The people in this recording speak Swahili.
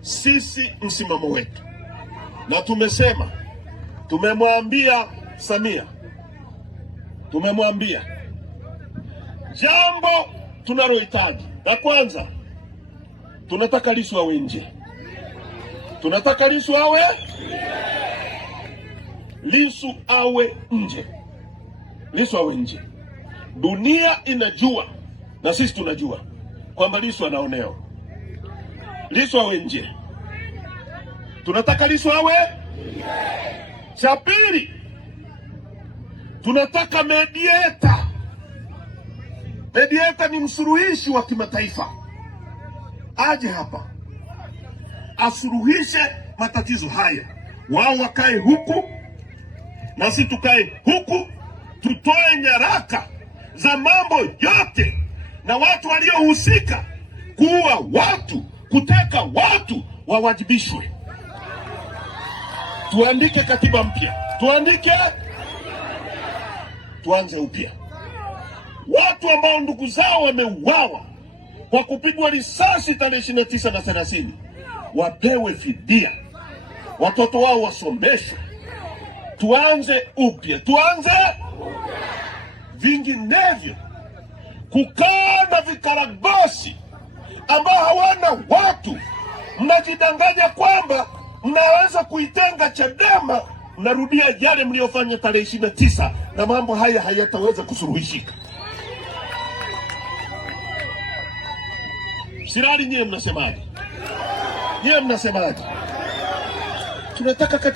sisi msimamo wetu, na tumemwambia Samia, tumemwambia jambo tunalohitaji la kwanza, tunataka Lissu awe nje. Tunataka Lissu awe nje. Lissu awe nje. Dunia inajua na sisi tunajua kwamba Lissu anaonewa. Lissu awe nje. Tunataka Lissu awe nje. Cha pili, tunataka mediator. Mediator ni msuluhishi wa kimataifa, aje hapa asuluhishe matatizo haya. Wao wakae huku na sisi tukae huku, tutoe nyaraka za mambo yote na watu waliohusika kuua watu, kuteka watu wawajibishwe. Tuandike katiba mpya, tuanze upya. Watu ambao ndugu zao wameuawa kwa kupigwa risasi tarehe 29 na 30 wapewe fidia, watoto wao wasomeshwe. Tuanze upya. Vinginevyo kukaa na vikaragosi ambao hawana watu, mnajidanganya kwamba mnaweza kuitenga Chadema, mnarudia yale mliofanya tarehe 29 na mambo haya hayataweza kusuluhishika. Sirali, nyie mnasemaje? Tunataka katiba